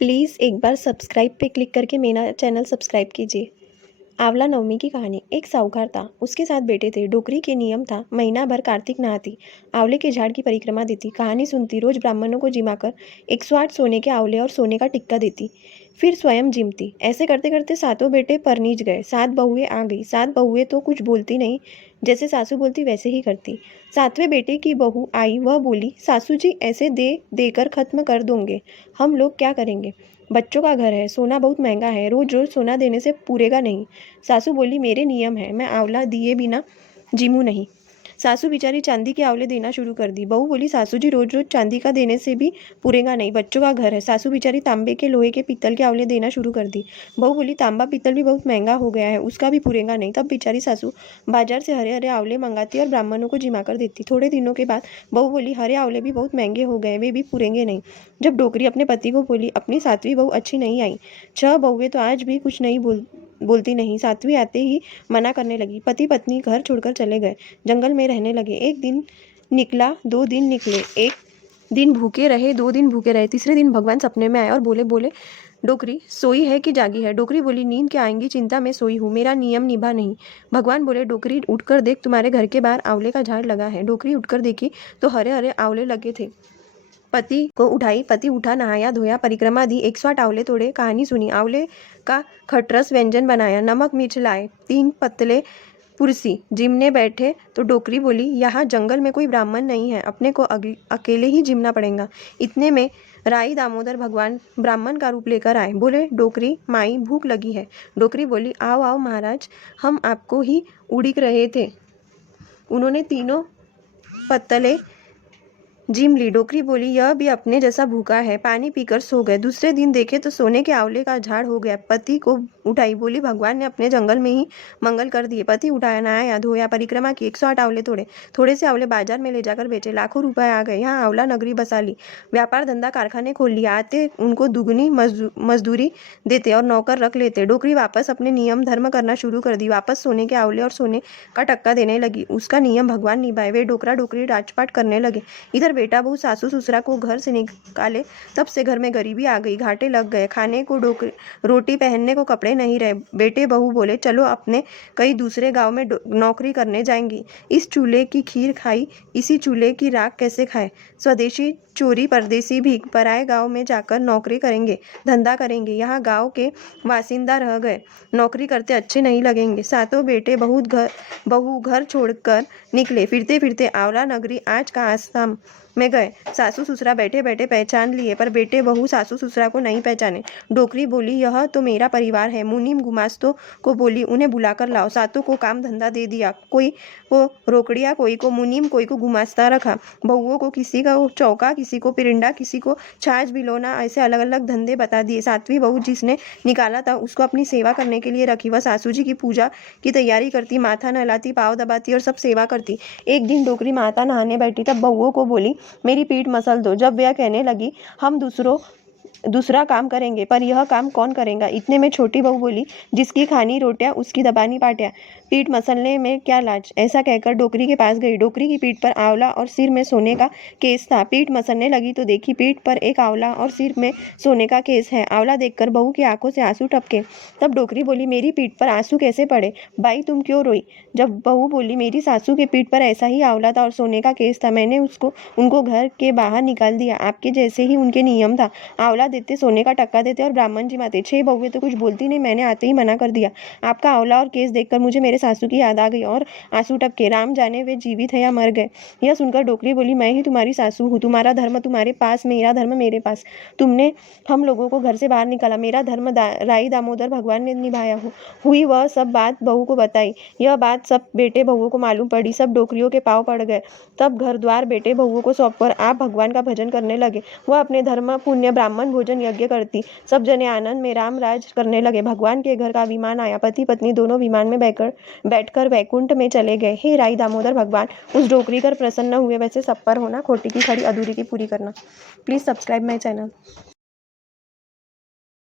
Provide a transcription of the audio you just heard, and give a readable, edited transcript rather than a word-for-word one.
Please एक बार subscribe पे click करके मेरा चैनल सब्सक्राइब कीजिए। आंवला नवमी की कहानी। एक साहूकार था, उसके 7 बेटे थे। डोकरी के नियम था, महीना भर कार्तिक नहाती, आंवले के झाड़ की परिक्रमा देती, कहानी सुनती, रोज ब्राह्मणों को जिमाकर 108 सोने के आंवले और सोने का टिक्का देती, फिर स्वयं जिमती। ऐसे करते करते सातों बेटे परनीच गए। 7 बहुएं आ गई। 7 बहुएं तो कुछ बोलती नहीं, जैसे सासू बोलती वैसे ही करती। 7वें बेटे की बहू आई, वह बोली, सासू जी ऐसे दे देकर खत्म कर दोगे, हम लोग क्या करेंगे? बच्चों का घर है, सोना बहुत महंगा है, रोज रोज सोना देने से पूरेगा नहीं। सासू बोली, मेरे नियम है, मैं आंवला दिए बिना जीमू नहीं। सासू बेचारी चांदी के आंवले देना शुरू कर दी। बहू बोली, सासू जी रोज रोज चांदी का देने से भी पूरेगा नहीं, बच्चों का घर है। सासू बेचारी तांबे के, लोहे के, पीतल के आंवले देना शुरू कर दी। बहू बोली, तांबा पीतल भी बहुत महंगा हो गया है, उसका भी पूरेगा नहीं। तब बेचारी सासू बाजार से हरे हरे आंवले मंगाती और ब्राह्मणों को जिमा कर देती। थोड़े दिनों के बाद बहू बोली, हरे आंवले भी बहुत महंगे हो गए, वे भी पूरेंगे नहीं। जब डोकरी अपने पति को बोली, अपनी 7वीं बहू अच्छी नहीं आई। 6 बहुएं तो आज भी कुछ नहीं बोलती नहीं। 7वीं आते ही मना करने लगी। पति पत्नी घर छोड़कर चले गए, जंगल में रहने लगे। एक दिन निकला, 2 दिन निकले, एक दिन भूखे रहे, 2 दिन भूखे रहे। तीसरे दिन भगवान सपने में आए और बोले बोले डोकरी सोई है कि जागी है? डोकरी बोली, नींद क्या आएंगी, चिंता में सोई हूँ, मेरा नियम निभा नहीं। भगवान बोले, डोकरी उठकर देख, तुम्हारे घर के बाहर आंवले का झाड़ लगा है। डोकरी उठकर देखी तो हरे हरे आंवले लगे थे। पति को उठाई, पति उठा, नहाया धोया, परिक्रमा दी, 108 आंवले तोड़े, कहानी सुनी, आंवले का खटरस व्यंजन बनाया, नमक मिर्च लाए, 3 पतले पुरसी, जिमने बैठे तो डोकरी बोली, यहाँ जंगल में कोई ब्राह्मण नहीं है, अपने को अकेले ही जिमना पड़ेगा। इतने में राई दामोदर भगवान ब्राह्मण का रूप लेकर आए। बोले, डोकरी माई भूख लगी है। डोकरी बोली, आओ आओ महाराज, हम आपको ही उड़ीक रहे थे। उन्होंने तीनों पत्तले जिम ली। डोकरी बोली, यह भी अपने जैसा भूखा है, पानी पीकर सो गए। दूसरे दिन देखे तो सोने के आंवले का झाड़ हो गया। पति को उठाई, बोली, भगवान ने अपने जंगल में ही मंगल कर दिए। पति उठाया, नहाया धोया, परिक्रमा की, 108 आंवले तोड़े। थोड़े से आंवले बाजार में ले जाकर बेचे, लाखों रुपए आ गए। यहाँ आंवला नगरी बसा ली, व्यापार धंधा कारखाने खोल लिया। आते उनको दुगनी मजदूरी देते और नौकर रख लेते। डोकरी वापस अपने नियम धर्म करना शुरू कर दी, वापस सोने के आंवले और सोने का टक्का देने लगी। उसका नियम भगवान निभाए। वे डोकरा डोकरी राजपाट करने लगे। इधर बेटा बहू सासू ससुरा को घर से निकाले, तब से घर में गरीबी आ गई, घाटे लग गए, खाने को रोटी, पहनने को कपड़े नहीं रहे। बेटे बहू बोले, चलो अपने कई दूसरे गांव में नौकरी करने जाएंगी। इस चूल्हे की खीर खाई, इसी चूल्हे की राख कैसे खाए? स्वदेशी चोरी, परदेसी भीख, पराए गांव में जाकर नौकरी करेंगे, धंधा करेंगे। यहाँ गांव के वासिंदा रह गए, नौकरी करते अच्छे नहीं लगेंगे। सातों बेटे बहू घर छोड़कर निकले। फिरते फिरते आंवला नगरी आज का आसाम में गए। सासू ससुरा बैठे बैठे पहचान लिए, पर बेटे बहू सासू ससुरा को नहीं पहचाने। डोकरी बोली, यह तो मेरा परिवार है। मुनीम गुमास्तों को बोली, उन्हें बुलाकर लाओ। सातों को काम धंधा दे दिया, कोई को रोकड़िया, कोई को मुनीम, कोई को गुमास्ता रखा। बहुओं को किसी को चौका, किसी को पिरिंडा, किसी को छाछ बिलोना, ऐसे अलग अलग धंधे बता दिए। 7वीं बहू जिसने निकाला था उसको अपनी सेवा करने के लिए रखी। वह सासू जी की पूजा की तैयारी करती, माथा नहलाती, पाँव दबाती और सब सेवा करती। एक दिन डोकरी माता नहाने बैठी, तब बहुओं को बोली, मेरी पीठ मसल दो। जब वह कहने लगी, हम दूसरा काम करेंगे, पर यह काम कौन करेगा? इतने में छोटी बहू बोली, जिसकी खानी रोटियां उसकी दबानी पाटियां, पीठ मसलने में क्या लाज? ऐसा कहकर डोकरी के पास गई। डोकरी की पीठ पर आंवला और सिर में सोने का केस था। पीठ मसलने लगी तो देखी पीठ पर एक आंवला और सिर में सोने का केस है। आंवला देखकर बहू की आंखों से आंसू टपके। तब डोकरी बोली, मेरी पीठ पर आंसू कैसे पड़े? बाई तुम क्यों रोई? जब बहू बोली, मेरी सासू की पीठ पर ऐसा ही आंवला था और सोने का केस था, मैंने उनको घर के बाहर निकाल दिया। आपके जैसे ही उनके नियम था, आंवला देते, सोने का टक्का देते और ब्राह्मण जिमाते। 6 बहुएं तो कुछ बोलती नहीं, मैंने आते ही मना कर दिया। आपका आंवला और केस देखकर मुझे मेरे सासू की याद आ गई और आंसू टपके। राम जाने वे जीवित है या मर गए। यह सुनकर डोकरी बोली, मैं ही तुम्हारी सासू हूँ, तुम्हारा धर्म तुम्हारे पास, मेरा धर्म मेरे पास। तुमने हम लोगों को घर से बाहर निकाला, मेरा धर्म राई दामोदर भगवान ने निभाया। हुई वह सब बात बहू को बताई। यह बात सब बेटे बहुओं को मालूम पड़ी। सब डोकरियों के पाँव पड़ गए। तब घर द्वार बेटे बहुओं को सौंपकर आप भगवान का भजन करने लगे। वह अपने धर्म पुण्य ब्राह्मण भोजन यज्ञ करती। सब जने आनंद में राम राज करने लगे। भगवान के घर का विमान आया। पति पत्नी दोनों विमान में बैठकर वैकुंठ में चले गए। हे राई दामोदर भगवान, उस डोकरी कर प्रसन्न हुए, वैसे सब पर होना, खोटी की खड़ी अधूरी की पूरी करना। Please subscribe my channel.